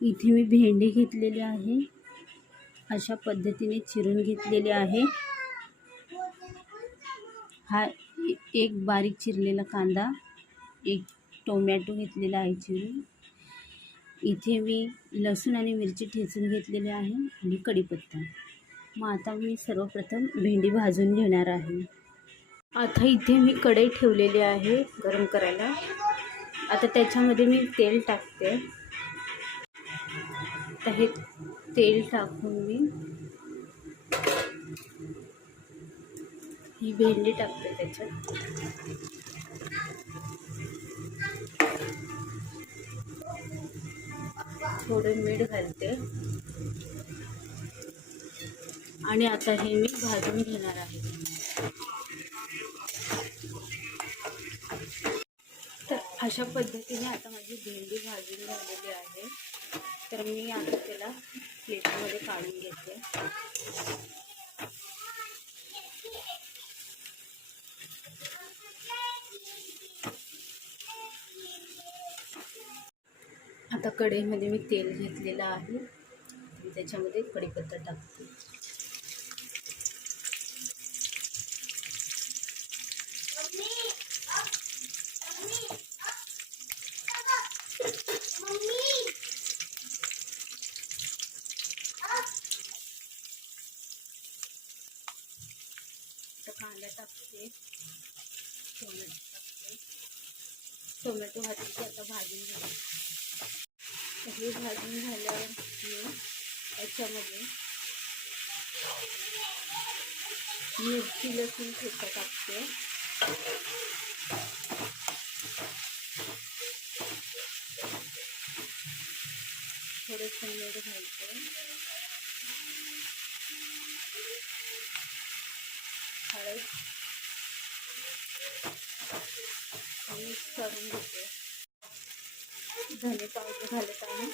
इथे मी भेंडी घेतलेली आहे, अशा पद्धतीने चिरून घेतलेली आहे। हा एक बारीक चिरलेला कांदा, एक टोमॅटो घेतलेला आहे चिरून। इथे मी लसूण आणि मिरची ठेचून घेतलेली आहे आणि कढीपत्ता। मग आता मी सर्वप्रथम भेंडी भाजून घेणार आहे। आता इथे मी कढई ठेवलेली आहे गरम करायला। आता त्याच्यामध्ये मी तेल टाकते। तर हे तेल टाकून मी ही भेंडी टाकते त्याच्यात। थोडे मीठ घालते आणि आता हे मी भाजून घेणार आहे। तर अशा पद्धतीने आता माझी भेंडी भाजून झालेली आहे। तर मी आता त्याला प्लेटमध्ये काढून घेते। आता कढईमध्ये मी तेल घेतलेलं आहे, त्याच्यामध्ये कढीपत्ता टाकते। आता कांदा टाकते, टोमॅटो टाकते। टोमॅटो घातली आता भाजून घ्यायचं। हे भाजून झाल्यावर मी याच्यामध्ये मिरची लसूण ठेचा टाकते। थोडंसं मीठ घालते, हळद मिक्स करून घेते। धने पावडर घालत आहे।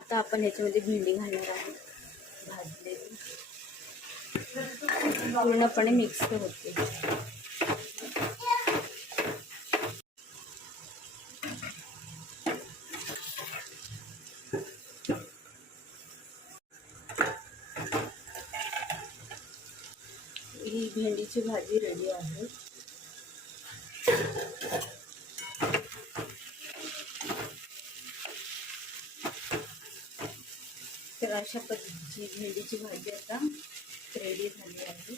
आता आपण ह्याच्यामध्ये भेंडी घालणार आहे भाजलेली, पूर्णपणे मिक्स होते। ही भेंडीची भाजी रेडी आहे। तर अशा पद्धतीची भेंडीची भाजी आता रेडी झाली आहे।